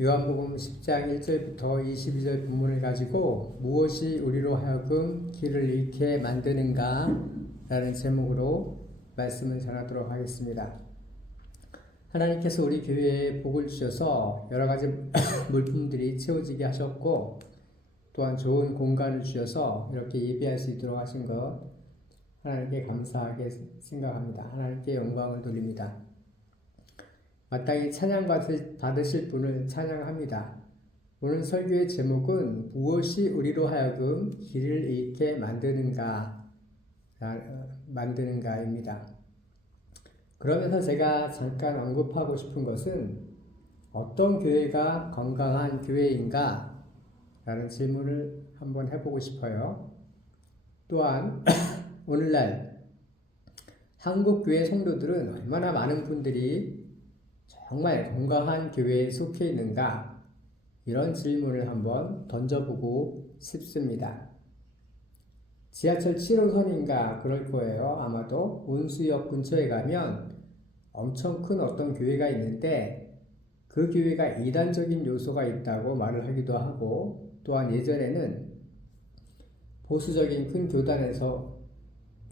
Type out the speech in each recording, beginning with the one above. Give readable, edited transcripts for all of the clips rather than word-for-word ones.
요한복음 10장 1절부터 22절 본문을 가지고 무엇이 우리로 하여금 길을 잃게 만드는가 라는 제목으로 말씀을 전하도록 하겠습니다. 하나님께서 우리 교회에 복을 주셔서 여러 가지 물품들이 채워지게 하셨고 또한 좋은 공간을 주셔서 이렇게 예배할 수 있도록 하신 것 하나님께 감사하게 생각합니다. 하나님께 영광을 돌립니다. 마땅히 찬양 받으실 분을 찬양합니다. 오늘 설교의 제목은 무엇이 우리로 하여금 길을 잃게 만드는가입니다. 그러면서 제가 잠깐 언급하고 싶은 것은 어떤 교회가 건강한 교회인가? 라는 질문을 한번 해보고 싶어요. 또한 오늘날 한국 교회 성도들은 얼마나 많은 분들이 정말 건강한 교회에 속해 있는가? 이런 질문을 한번 던져보고 싶습니다. 지하철 7호선인가 그럴 거예요. 아마도 온수역 근처에 가면 엄청 큰 어떤 교회가 있는데 그 교회가 이단적인 요소가 있다고 말을 하기도 하고 또한 예전에는 보수적인 큰 교단에서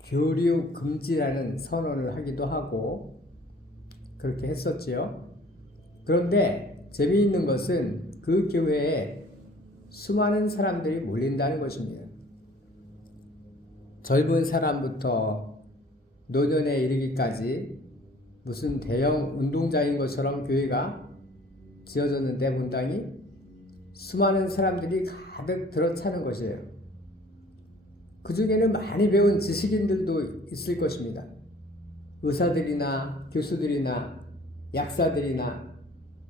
교류 금지라는 선언을 하기도 하고 그렇게 했었지요. 그런데 재미있는 것은 그 교회에 수많은 사람들이 몰린다는 것입니다. 젊은 사람부터 노년에 이르기까지 무슨 대형 운동장인 것처럼 교회가 지어졌는데 본당이 수많은 사람들이 가득 들어차는 것이에요. 그 중에는 많이 배운 지식인들도 있을 것입니다. 의사들이나 교수들이나 약사들이나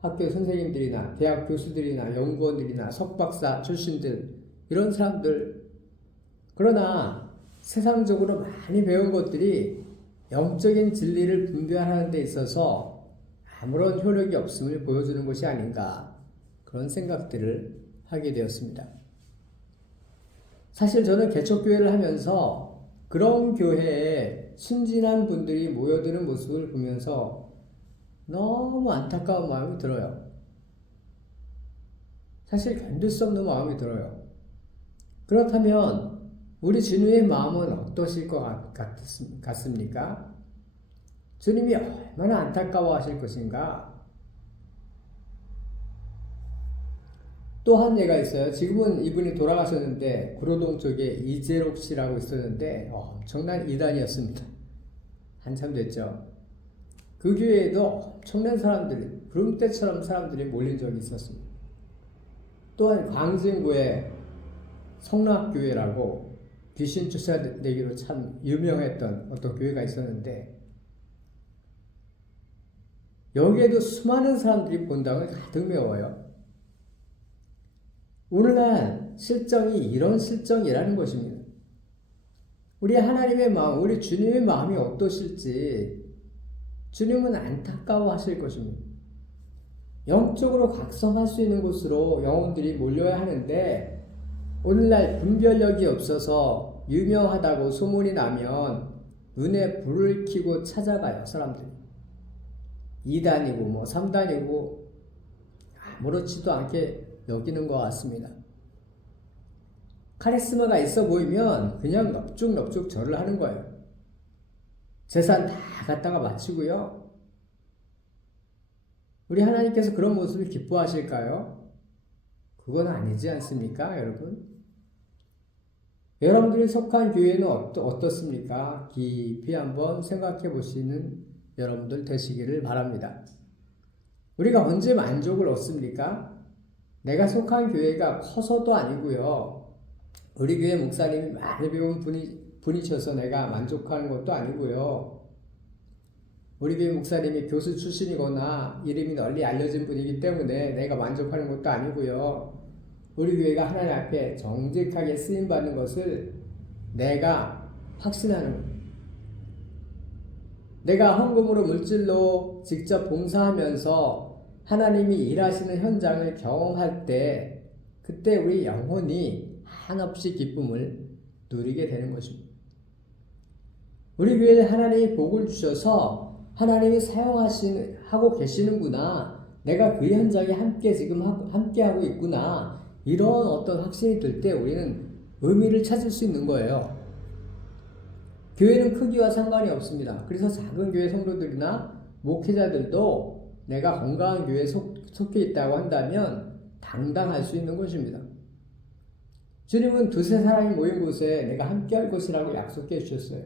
학교 선생님들이나 대학 교수들이나 연구원들이나 석박사 출신들 이런 사람들 그러나 세상적으로 많이 배운 것들이 영적인 진리를 분별하는 데 있어서 아무런 효력이 없음을 보여주는 것이 아닌가 그런 생각들을 하게 되었습니다. 사실 저는 개척교회를 하면서 그런 교회에 순진한 분들이 모여드는 모습을 보면서 너무 안타까운 마음이 들어요. 사실 견딜 수 없는 마음이 들어요. 그렇다면 우리 주님의 마음은 어떠실 것 같습니까? 주님이 얼마나 안타까워하실 것인가? 또 한 예가 있어요. 지금은 이분이 돌아가셨는데 구로동 쪽에 이재록 씨라고 있었는데 엄청난 이단이었습니다. 한참 됐죠. 그 교회에도 엄청난 사람들이 구름대처럼 사람들이 몰린 적이 있었습니다. 또한 광진구에 성락교회라고 귀신 쫓아내기로 참 유명했던 어떤 교회가 있었는데 여기에도 수많은 사람들이 본당을 가득 메워요. 오늘날 실정이 이런 실정이라는 것입니다. 우리 하나님의 마음, 우리 주님의 마음이 어떠실지 주님은 안타까워하실 것입니다. 영적으로 각성할 수 있는 곳으로 영혼들이 몰려야 하는데 오늘날 분별력이 없어서 유명하다고 소문이 나면 눈에 불을 켜고 찾아가요. 사람들이 2단이고 3단이고 아무렇지도 않게 여기는 것 같습니다. 카리스마가 있어 보이면 그냥 넙죽넙죽 절을 하는 거예요. 재산 다 갖다가 바치고요. 우리 하나님께서 그런 모습을 기뻐하실까요? 그건 아니지 않습니까, 여러분? 여러분들이 속한 교회는 어떻습니까? 깊이 한번 생각해 보시는 여러분들 되시기를 바랍니다. 우리가 언제 만족을 얻습니까? 내가 속한 교회가 커서도 아니고요. 우리 교회 목사님이 많이 배운 분이셔서 내가 만족하는 것도 아니고요. 우리 교회 목사님이 교수 출신이거나 이름이 널리 알려진 분이기 때문에 내가 만족하는 것도 아니고요. 우리 교회가 하나님 앞에 정직하게 쓰임받는 것을 내가 확신하는 거예요. 내가 헌금으로 물질로 직접 봉사하면서 하나님이 일하시는 현장을 경험할 때 그때 우리 영혼이 한없이 기쁨을 누리게 되는 것입니다. 우리 교회에 하나님이 복을 주셔서 하나님이 사용하고 계시는구나 내가 그 현장에 함께 지금 함께하고 있구나. 이런 어떤 확신이 들 때 우리는 의미를 찾을 수 있는 거예요. 교회는 크기와 상관이 없습니다. 그래서 작은 교회 성도들이나 목회자들도 내가 건강한 교회에 속해 있다고 한다면 당당할 수 있는 것입니다. 주님은 두세 사람이 모인 곳에 내가 함께할 것이라고 약속해 주셨어요.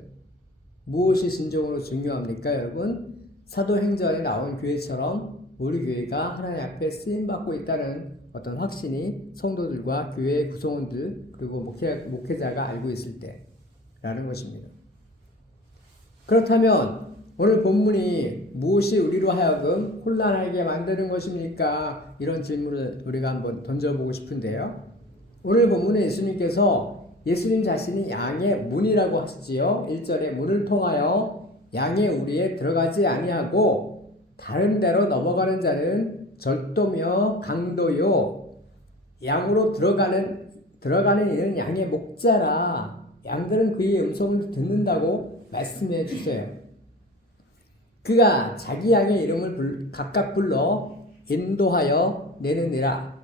무엇이 진정으로 중요합니까, 여러분? 사도행전에 나온 교회처럼 우리 교회가 하나님 앞에 쓰임받고 있다는 어떤 확신이 성도들과 교회 구성원들 그리고 목회자가 알고 있을 때라는 것입니다. 그렇다면 오늘 본문이 무엇이 우리로 하여금 혼란하게 만드는 것입니까? 이런 질문을 우리가 한번 던져보고 싶은데요. 오늘 본문에 예수님께서 예수님 자신이 양의 문이라고 하시지요. 1절에 문을 통하여 양의 우리에 들어가지 아니하고 다른 데로 넘어가는 자는 절도며 강도요. 양으로 들어가는 이는 양의 목자라. 양들은 그의 음성을 듣는다고 말씀해 주세요. 그가 자기 양의 이름을 각각 불러 인도하여 내느니라.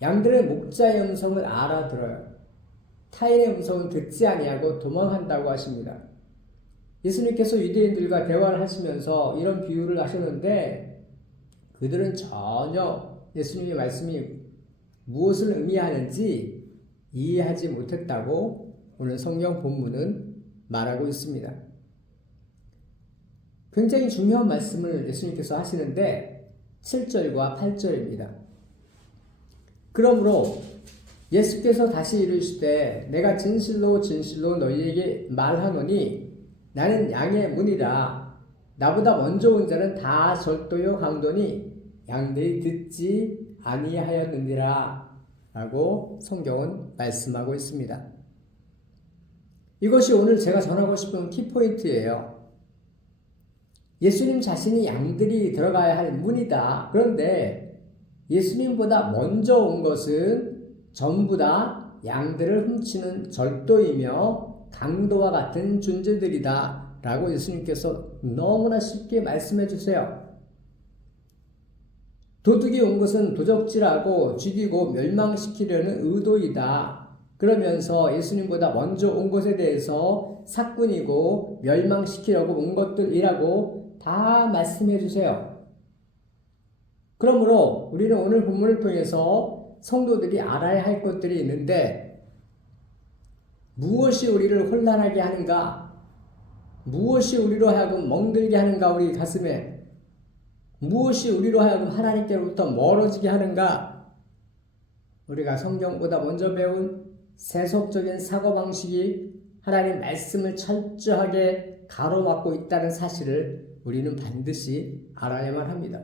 양들은 목자의 음성을 알아들어요. 타인의 음성을 듣지 아니하고 도망한다고 하십니다. 예수님께서 유대인들과 대화를 하시면서 이런 비유를 하셨는데 그들은 전혀 예수님의 말씀이 무엇을 의미하는지 이해하지 못했다고 오늘 성경 본문은 말하고 있습니다. 굉장히 중요한 말씀을 예수님께서 하시는데 7절과 8절입니다. 그러므로 예수께서 다시 이르시되 내가 진실로 진실로 너희에게 말하노니 나는 양의 문이라. 나보다 먼저 온 자는 다 절도요 강도니 양들이 듣지 아니하였느니라 라고 성경은 말씀하고 있습니다. 이것이 오늘 제가 전하고 싶은 키포인트예요. 예수님 자신이 양들이 들어가야 할 문이다. 그런데 예수님보다 먼저 온 것은 전부 다 양들을 훔치는 절도이며 강도와 같은 존재들이다 라고 예수님께서 너무나 쉽게 말씀해 주세요. 도둑이 온 것은 도적질하고 죽이고 멸망시키려는 의도이다. 그러면서 예수님보다 먼저 온 것에 대해서 사꾼이고 멸망시키려고 온 것들이라고 다 말씀해 주세요. 그러므로 우리는 오늘 본문을 통해서 성도들이 알아야 할 것들이 있는데 무엇이 우리를 혼란하게 하는가? 무엇이 우리로 하여금 멍들게 하는가? 우리 가슴에 무엇이 우리로 하여금 하나님께로부터 멀어지게 하는가? 우리가 성경보다 먼저 배운 세속적인 사고방식이 하나님 말씀을 철저하게 가로막고 있다는 사실을 우리는 반드시 알아야만 합니다.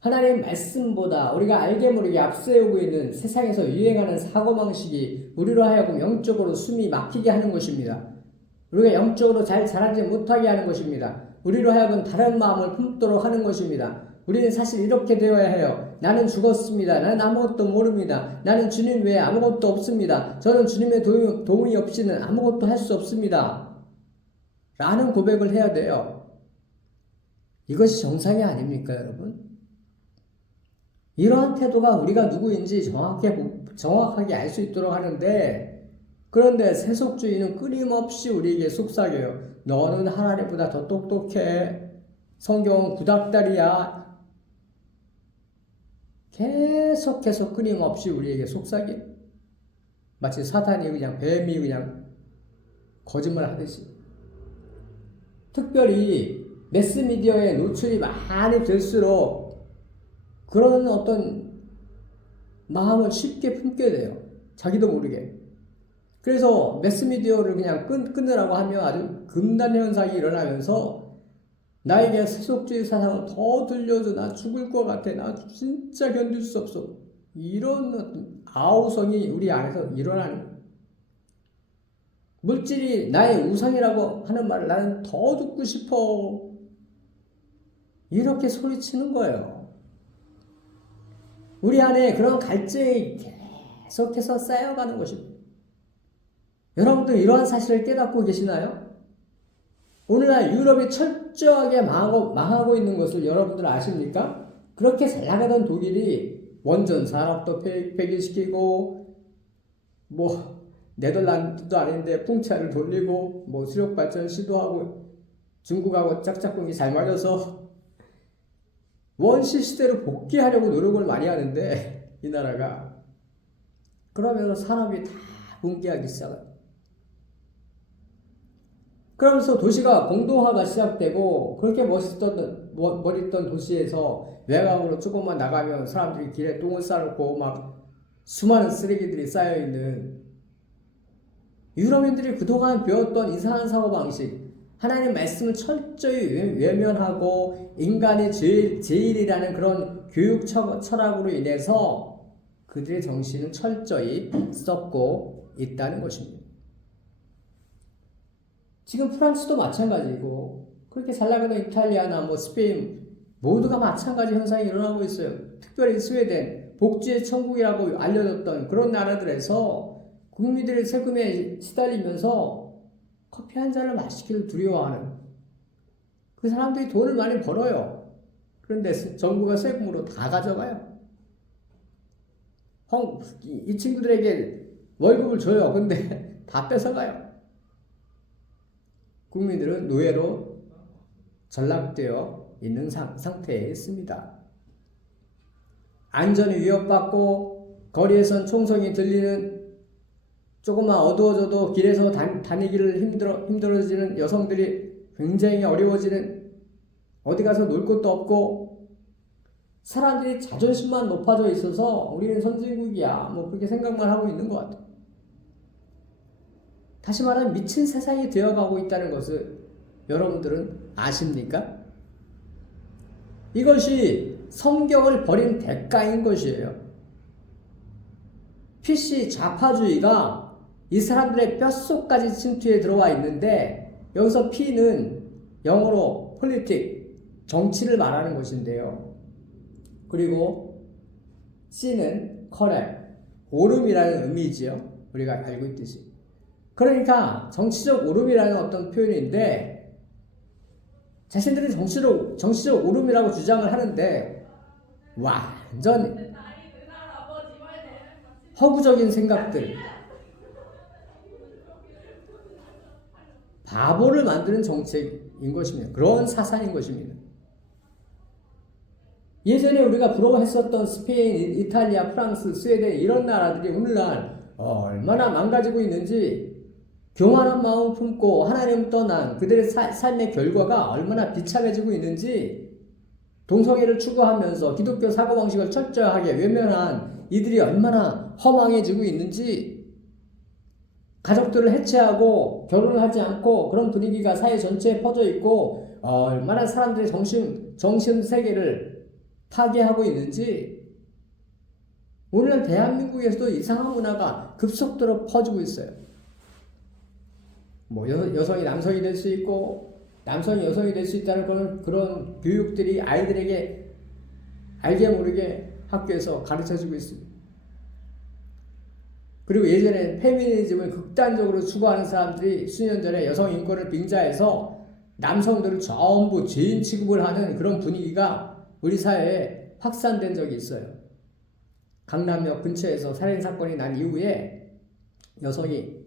하나님 말씀보다 우리가 알게 모르게 앞세우고 있는 세상에서 유행하는 사고방식이 우리로 하여금 영적으로 숨이 막히게 하는 것입니다. 우리가 영적으로 잘 자라지 못하게 하는 것입니다. 우리로 하여금 다른 마음을 품도록 하는 것입니다. 우리는 사실 이렇게 되어야 해요. 나는 죽었습니다. 나는 아무것도 모릅니다. 나는 주님 외에 아무것도 없습니다. 저는 주님의 도움이 없이는 아무것도 할 수 없습니다. 라는 고백을 해야 돼요. 이것이 정상이 아닙니까, 여러분? 이러한 태도가 우리가 누구인지 정확하게 알 수 있도록 하는데, 그런데 세속주의는 끊임없이 우리에게 속삭여요. 너는 하나님보다 더 똑똑해. 성경은 구닥다리야. 계속해서 끊임없이 우리에게 속삭여. 마치 사탄이 그냥 뱀이 그냥 거짓말 하듯이. 특별히 매스미디어에 노출이 많이 될수록 그런 어떤 마음을 쉽게 품게 돼요. 자기도 모르게. 그래서 매스미디어를 그냥 끊으라고 하면 아주 금단 현상이 일어나면서 나에게 세속주의 사상을 더 들려줘. 나 죽을 것 같아. 나 진짜 견딜 수 없어. 이런 어떤 아우성이 우리 안에서 일어나는 거예요. 물질이 나의 우상이라고 하는 말을 나는 더 듣고 싶어. 이렇게 소리치는 거예요. 우리 안에 그런 갈증이 계속해서 쌓여가는 것입니다. 여러분들 이러한 사실을 깨닫고 계시나요? 오늘날 유럽이 철저하게 망하고 있는 것을 여러분들 아십니까? 그렇게 잘 나가던 독일이 원전 산업도 폐기시키고 뭐 네덜란드도 아닌데 풍차를 돌리고 뭐 수력 발전 시도하고 중국하고 짝짝꿍이 잘 맞아서 원시 시대로 복귀하려고 노력을 많이 하는데 이 나라가 그러면서 산업이 다 붕괴하기 시작합니다. 그러면서 도시가 공동화가 시작되고 그렇게 멋있던 도시에서 외곽으로 조금만 나가면 사람들이 길에 똥을 싸놓고 막 수많은 쓰레기들이 쌓여있는 유럽인들이 그동안 배웠던 이상한 사고방식, 하나님 말씀을 철저히 외면하고 인간이 제일이라는 그런 교육 철학으로 인해서 그들의 정신은 철저히 썩고 있다는 것입니다. 지금 프랑스도 마찬가지고 그렇게 잘 나가는 이탈리아나 뭐 스페인 모두가 마찬가지 현상이 일어나고 있어요. 특별히 스웨덴 복지의 천국이라고 알려졌던 그런 나라들에서 국민들의 세금에 시달리면서 커피 한 잔을 마시기를 두려워하는 그 사람들이 돈을 많이 벌어요. 그런데 정부가 세금으로 다 가져가요. 이 친구들에게 월급을 줘요. 근데 다 뺏어가요. 국민들은 노예로 전락되어 있는 상태에 있습니다. 안전이 위협받고 거리에선 총성이 들리는 조금만 어두워져도 길에서 다니기를 힘들어지는 여성들이 굉장히 어려워지는 어디 가서 놀 곳도 없고 사람들이 자존심만 높아져 있어서 우리는 선진국이야 뭐 그렇게 생각만 하고 있는 것 같아요. 다시 말하면 미친 세상이 되어가고 있다는 것을 여러분들은 아십니까? 이것이 성경을 버린 대가인 것이에요. PC 좌파주의가 이 사람들의 뼛속까지 침투해 들어와 있는데 여기서 P는 영어로 politic, 정치를 말하는 것인데요. 그리고 C는 correct, 옳음이라는 의미지요. 우리가 알고 있듯이. 그러니까 정치적 옳음이라는 어떤 표현인데 자신들이 정치적 옳음이라고 주장을 하는데 완전 허구적인 생각들, 바보를 만드는 정책인 것입니다. 그런 사상인 것입니다. 예전에 우리가 부러워했었던 스페인, 이탈리아, 프랑스, 스웨덴 이런 나라들이 오늘날 얼마나 망가지고 있는지 교만한 마음 품고 하나님을 떠난 그들의 삶의 결과가 얼마나 비참해지고 있는지 동성애를 추구하면서 기독교 사고방식을 철저하게 외면한 이들이 얼마나 허망해지고 있는지 가족들을 해체하고 결혼을 하지 않고 그런 분위기가 사회 전체에 퍼져 있고 얼마나 사람들의 정신 세계를 파괴하고 있는지 오늘 대한민국에서도 이상한 문화가 급속도로 퍼지고 있어요. 뭐 여성이 남성이 될 수 있고 남성이 여성이 될 수 있다는 그런 교육들이 아이들에게 알게 모르게 학교에서 가르쳐지고 있습니다. 그리고 예전에 페미니즘을 극단적으로 추구하는 사람들이 수년 전에 여성 인권을 빙자해서 남성들을 전부 죄인 취급을 하는 그런 분위기가 우리 사회에 확산된 적이 있어요. 강남역 근처에서 살인사건이 난 이후에 여성이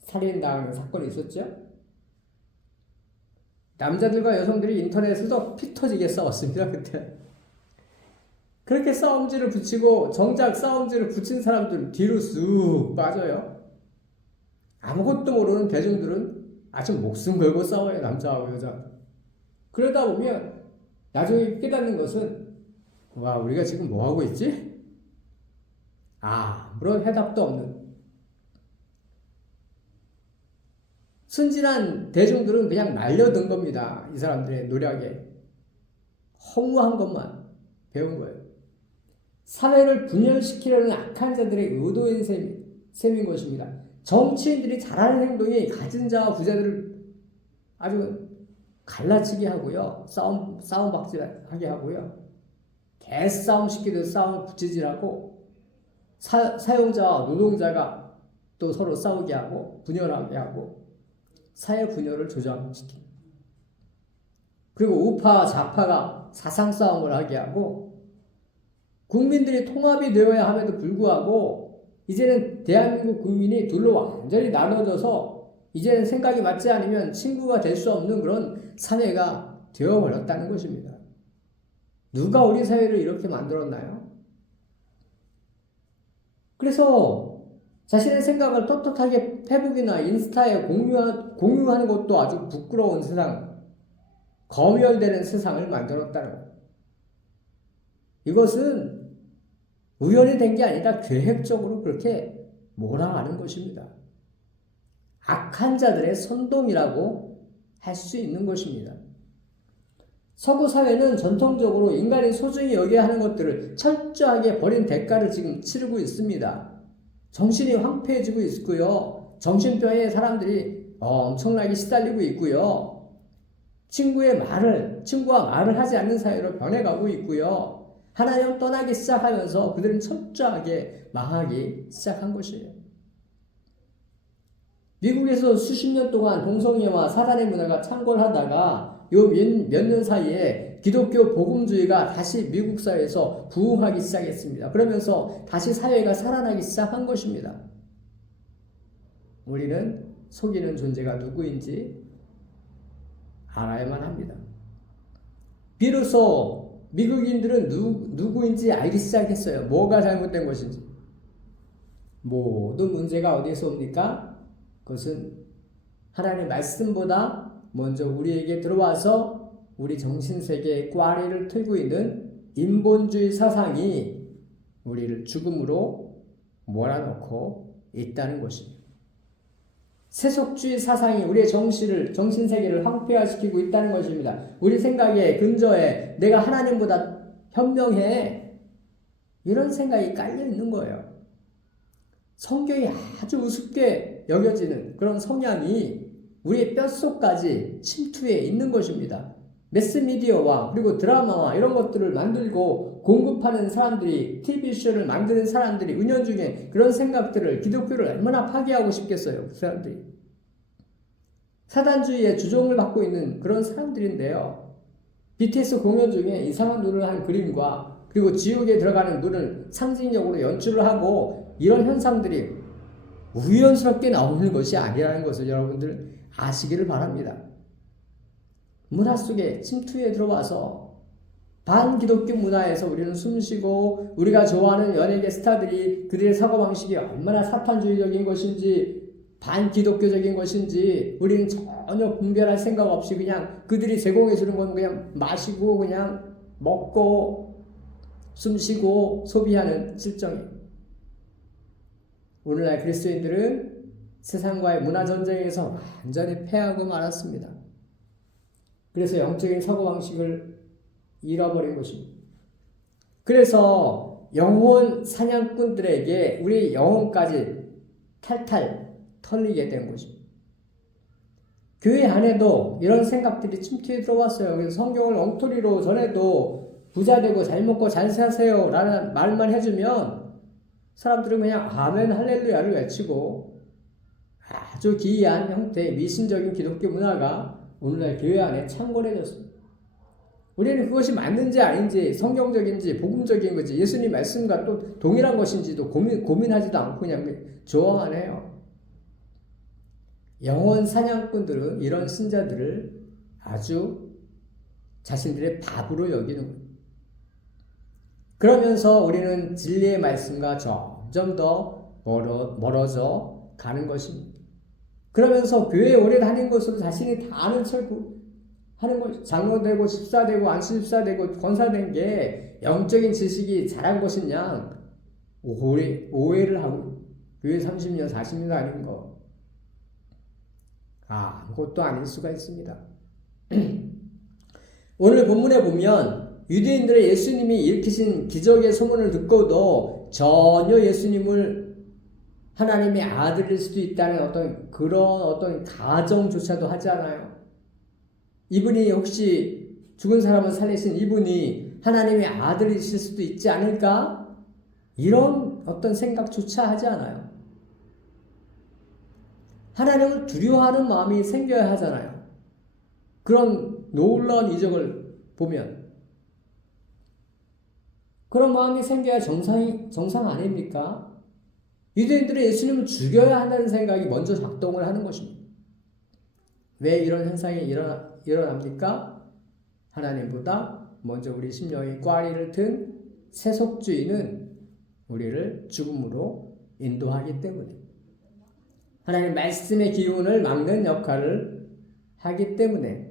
살인당하는 사건이 있었죠. 남자들과 여성들이 인터넷에서 피 터지게 싸웠습니다. 그때. 그렇게 싸움질을 붙이고 정작 싸움질을 붙인 사람들은 뒤로 쑥 빠져요. 아무것도 모르는 대중들은 아주 목숨 걸고 싸워요. 남자하고 여자. 그러다 보면 나중에 깨닫는 것은 우리가 지금 뭐하고 있지? 아무런 해답도 없는 순진한 대중들은 그냥 날려든 겁니다. 이 사람들의 노력에. 허무한 것만 배운 거예요. 사회를 분열시키려는 악한 자들의 의도인 셈인 것입니다. 정치인들이 잘하는 행동이 가진 자와 부자들을 아주 갈라치게 하고요. 싸움 박질하게 하고요. 개싸움 시키듯 싸움 부치질하고 사용자와 노동자가 또 서로 싸우게 하고 분열하게 하고 사회 분열을 조장시킵니다. 그리고 우파 좌파가 사상 싸움을 하게 하고 국민들이 통합이 되어야 함에도 불구하고 이제는 대한민국 국민이 둘로 완전히 나눠져서 이제는 생각이 맞지 않으면 친구가 될 수 없는 그런 사회가 되어버렸다는 것입니다. 누가 우리 사회를 이렇게 만들었나요? 그래서 자신의 생각을 떳떳하게 페북이나 인스타에 공유하는 것도 아주 부끄러운 세상, 검열되는 세상을 만들었다는 거예요. 이것은 우연히 된 게 아니라 계획적으로 그렇게 몰아가는 것입니다. 악한 자들의 선동이라고 할 수 있는 것입니다. 서구 사회는 전통적으로 인간이 소중히 여겨야 하는 것들을 철저하게 버린 대가를 지금 치르고 있습니다. 정신이 황폐해지고 있고요. 정신병에 사람들이 엄청나게 시달리고 있고요. 친구와 말을 하지 않는 사이로 변해가고 있고요. 하나님을 떠나기 시작하면서 그들은 철저하게 망하기 시작한 것이에요. 미국에서 수십 년 동안 동성애와 사단의 문화가 창궐하다가 요 몇 년 사이에 기독교 복음주의가 다시 미국 사회에서 부흥하기 시작했습니다. 그러면서 다시 사회가 살아나기 시작한 것입니다. 우리는 속이는 존재가 누구인지 알아야만 합니다. 비로소 미국인들은 누구인지 알기 시작했어요. 뭐가 잘못된 것인지. 모든 문제가 어디에서 옵니까? 그것은 하나님의 말씀보다 먼저 우리에게 들어와서 우리 정신세계의 꽈리를 틀고 있는 인본주의 사상이 우리를 죽음으로 몰아넣고 있다는 것입니다. 세속주의 사상이 우리의 정신세계를 황폐화시키고 있다는 것입니다. 우리 생각에 근저에 내가 하나님보다 현명해 이런 생각이 깔려 있는 거예요. 성경이 아주 우습게 여겨지는 그런 성향이 우리의 뼛속까지 침투해 있는 것입니다. 매스미디어와 그리고 드라마와 이런 것들을 만들고 공급하는 사람들이 TV쇼를 만드는 사람들이 은연중에 그런 생각들을 기독교를 얼마나 파괴하고 싶겠어요. 그 사람들이. 사단주의의 주종을 받고 있는 그런 사람들인데요. BTS 공연 중에 이상한 눈을 한 그림과 그리고 지옥에 들어가는 눈을 상징적으로 연출을 하고 이런 현상들이 우연스럽게 나오는 것이 아니라는 것을 여러분들 아시기를 바랍니다. 문화 속에 침투해 들어와서 반기독교 문화에서 우리는 숨쉬고 우리가 좋아하는 연예계 스타들이 그들의 사고방식이 얼마나 사탄주의적인 것인지 반기독교적인 것인지 우리는 전혀 분별할 생각 없이 그냥 그들이 제공해 주는 건 그냥 마시고 그냥 먹고 숨쉬고 소비하는 실정이에요. 오늘날 그리스도인들은 세상과의 문화전쟁에서 완전히 패하고 말았습니다. 그래서 영적인 사고방식을 잃어버린 것입니다. 그래서 영혼 사냥꾼들에게 우리 영혼까지 탈탈 털리게 된 것입니다. 교회 안에도 이런 생각들이 침투해 들어왔어요. 그래서 성경을 엉터리로 전해도 부자 되고 잘 먹고 잘 사세요 라는 말만 해주면 사람들은 그냥 아멘 할렐루야를 외치고 아주 기이한 형태의 미신적인 기독교 문화가 오늘날 교회 안에 창궐해졌습니다. 우리는 그것이 맞는지 아닌지 성경적인지 복음적인 건지 예수님 말씀과 또 동일한 것인지도 고민하지도 않고 그냥 좋아만 해요. 영혼 사냥꾼들은 이런 신자들을 아주 자신들의 밥으로 여기는 거예요. 그러면서 우리는 진리의 말씀과 점점 더 멀어져 가는 것입니다. 그러면서 교회에 오래 다닌 것으로 자신이 다 아는 척 하는 것, 장로되고 집사되고 안수집사되고 권사된 게 영적인 지식이 잘한 것이냐 오해를 하고 교회 30년 40년 다닌 거 아무것도 아닐 수가 있습니다. 오늘 본문에 보면 유대인들의 예수님이 일으키신 기적의 소문을 듣고도 전혀 예수님을 하나님의 아들일 수도 있다는 그런 가정조차도 하지 않아요. 이분이 혹시 죽은 사람을 살리신 이분이 하나님의 아들이실 수도 있지 않을까? 이런 어떤 생각조차 하지 않아요. 하나님을 두려워하는 마음이 생겨야 하잖아요. 그런 놀라운 이적을 보면 그런 마음이 생겨야 정상 아닙니까? 유대인들은 예수님을 죽여야 한다는 생각이 먼저 작동을 하는 것입니다. 왜 이런 현상이 일어납니까? 하나님보다 먼저 우리 심령의 꽈리를 튼 세속주의는 우리를 죽음으로 인도하기 때문에 하나님 말씀의 기운을 막는 역할을 하기 때문에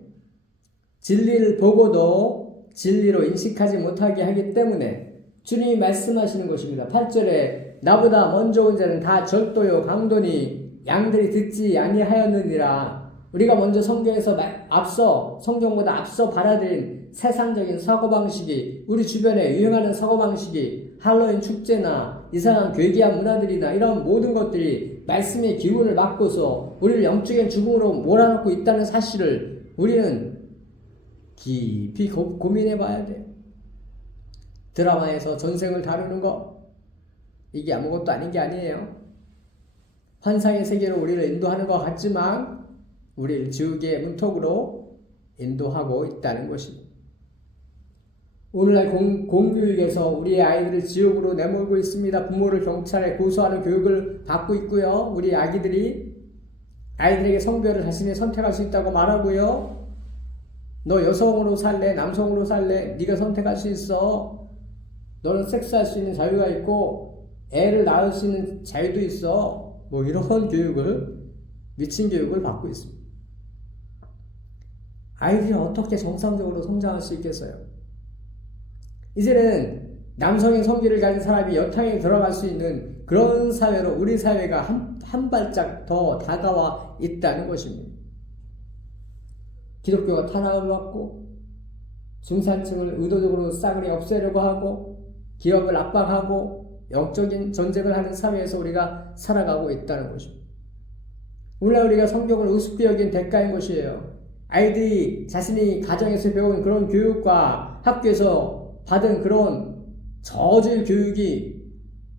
진리를 보고도 진리로 인식하지 못하게 하기 때문에 주님이 말씀하시는 것입니다. 8절에 나보다 먼저 온 자는 다 절도요 강도니 양들이 듣지 아니하였느니라. 우리가 먼저 성경에서 앞서 성경보다 앞서 받아들인 세상적인 사고방식이 우리 주변에 유행하는 사고방식이 할로윈 축제나 이상한 괴기한 문화들이나 이런 모든 것들이 말씀의 기운을 막고서 우리를 영적인 죽음으로 몰아넣고 있다는 사실을 우리는 깊이 고민해 봐야 돼요. 드라마에서 전생을 다루는 거 이게 아무것도 아닌 게 아니에요. 환상의 세계로 우리를 인도하는 것 같지만 우리를 지옥의 문턱으로 인도하고 있다는 것입니다. 오늘날 공교육에서 우리의 아이들을 지옥으로 내몰고 있습니다. 부모를 경찰에 고소하는 교육을 받고 있고요. 우리 아이들에게 성별을 자신이 선택할 수 있다고 말하고요. 너 여성으로 살래? 남성으로 살래? 네가 선택할 수 있어. 너는 섹스할 수 있는 자유가 있고 애를 낳을 수 있는 자유도 있어. 뭐 이런 교육을 미친 교육을 받고 있습니다. 아이들이 어떻게 정상적으로 성장할 수 있겠어요? 이제는 남성의 성기를 가진 사람이 여탕에 들어갈 수 있는 그런 사회로 우리 사회가 한 발짝 더 다가와 있다는 것입니다. 기독교가 탄압을 받고 중산층을 의도적으로 싸그리 없애려고 하고 기업을 압박하고 영적인 전쟁을 하는 사회에서 우리가 살아가고 있다는 것입니다. 오늘날 우리가 성경을 우습게 여긴 대가인 것이에요. 아이들이 자신이 가정에서 배운 그런 교육과 학교에서 받은 그런 저질 교육이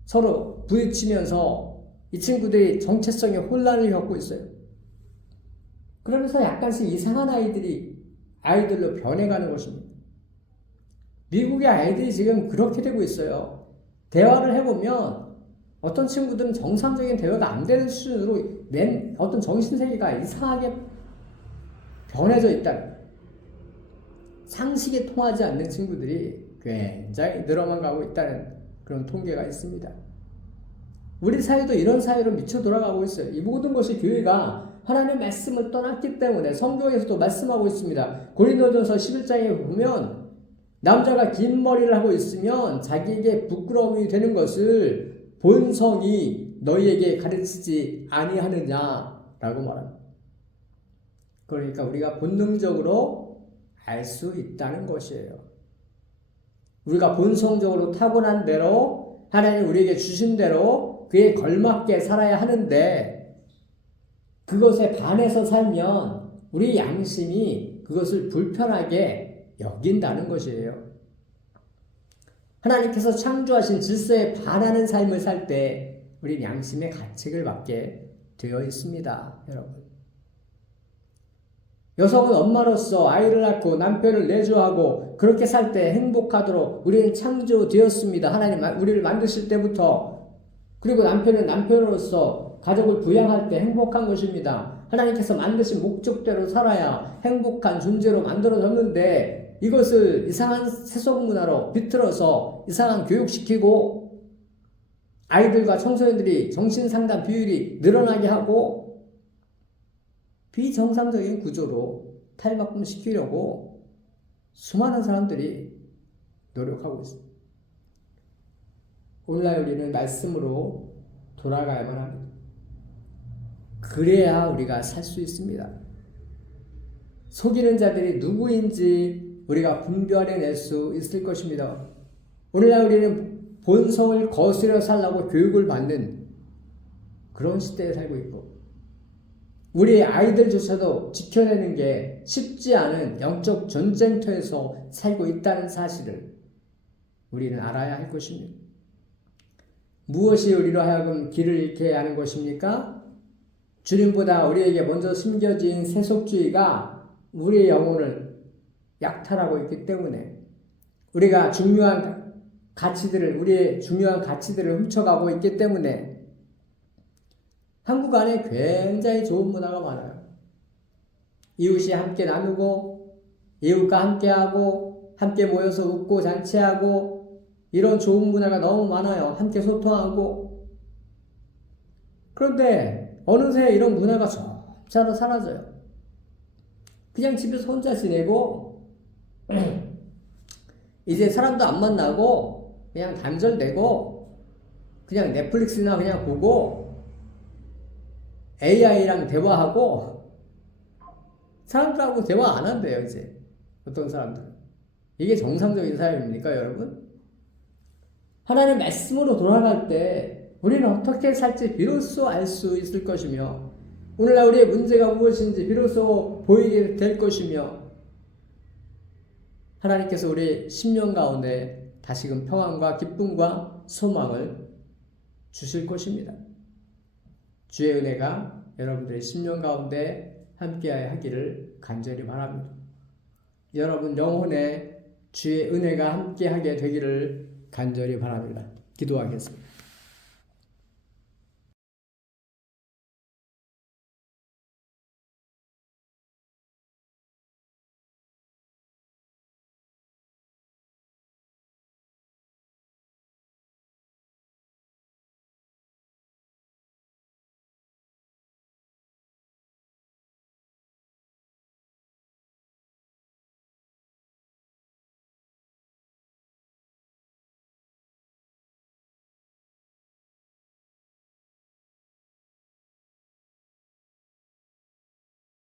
서로 부딪히면서 이 친구들이 정체성의 혼란을 겪고 있어요. 그러면서 약간씩 이상한 아이들로 변해가는 것입니다. 미국의 아이들이 지금 그렇게 되고 있어요. 대화를 해보면 어떤 친구들은 정상적인 대화가 안 되는 수준으로 어떤 정신세계가 이상하게 변해져 있다. 상식에 통하지 않는 친구들이 굉장히 늘어만 가고 있다는 그런 통계가 있습니다. 우리 사회도 이런 사회로 미쳐 돌아가고 있어요. 이 모든 것이 교회가 하나님의 말씀을 떠났기 때문에 성경에서도 말씀하고 있습니다. 고린도전서 11장에 보면 남자가 긴 머리를 하고 있으면 자기에게 부끄러움이 되는 것을 본성이 너희에게 가르치지 아니하느냐라고 말합니다. 그러니까 우리가 본능적으로 알 수 있다는 것이에요. 우리가 본성적으로 타고난 대로 하나님 우리에게 주신 대로 그에 걸맞게 살아야 하는데 그것에 반해서 살면 우리 양심이 그것을 불편하게 여긴다는 것이에요. 하나님께서 창조하신 질서에 반하는 삶을 살 때 우리 양심의 가책을 받게 되어 있습니다. 여러분. 여성은 엄마로서 아이를 낳고 남편을 내조하고 그렇게 살 때 행복하도록 우리는 창조되었습니다. 하나님 우리를 만드실 때부터. 그리고 남편은 남편으로서 가족을 부양할 때 행복한 것입니다. 하나님께서 만드신 목적대로 살아야 행복한 존재로 만들어졌는데 이것을 이상한 세속 문화로 비틀어서 이상한 교육시키고 아이들과 청소년들이 정신상담 비율이 늘어나게 하고 비정상적인 구조로 탈바꿈시키려고 수많은 사람들이 노력하고 있습니다. 오늘날 우리는 말씀으로 돌아가야만 합니다. 그래야 우리가 살 수 있습니다. 속이는 자들이 누구인지 우리가 분별해낼 수 있을 것입니다. 오늘날 우리는 본성을 거스려 살라고 교육을 받는 그런 시대에 살고 있고 우리 아이들조차도 지켜내는 게 쉽지 않은 영적 전쟁터에서 살고 있다는 사실을 우리는 알아야 할 것입니다. 무엇이 우리로 하여금 길을 잃게 하는 것입니까? 주님보다 우리에게 먼저 심겨진 세속주의가 우리의 영혼을 약탈하고 있기 때문에 우리가 중요한 가치들을 우리의 중요한 가치들을 훔쳐가고 있기 때문에 한국 안에 굉장히 좋은 문화가 많아요. 이웃이 함께 나누고 이웃과 함께하고 함께 모여서 웃고 잔치하고 이런 좋은 문화가 너무 많아요. 함께 소통하고. 그런데 어느새 이런 문화가 점차로 사라져요. 그냥 집에서 혼자 지내고 이제 사람도 안 만나고 그냥 단절되고 그냥 넷플릭스나 그냥 보고 AI랑 대화하고 사람들하고 대화 안 한대요. 이제 어떤 사람들은. 이게 정상적인 삶입니까 여러분? 하나님 말씀으로 돌아갈 때 우리는 어떻게 살지 비로소 알 수 있을 것이며 오늘날 우리의 문제가 무엇인지 비로소 보이게 될 것이며 하나님께서 우리 심령 가운데 다시금 평안과 기쁨과 소망을 주실 것입니다. 주의 은혜가 여러분들의 심령 가운데 함께하여 하기를 간절히 바랍니다. 여러분 영혼에 주의 은혜가 함께하게 되기를 간절히 바랍니다. 기도하겠습니다.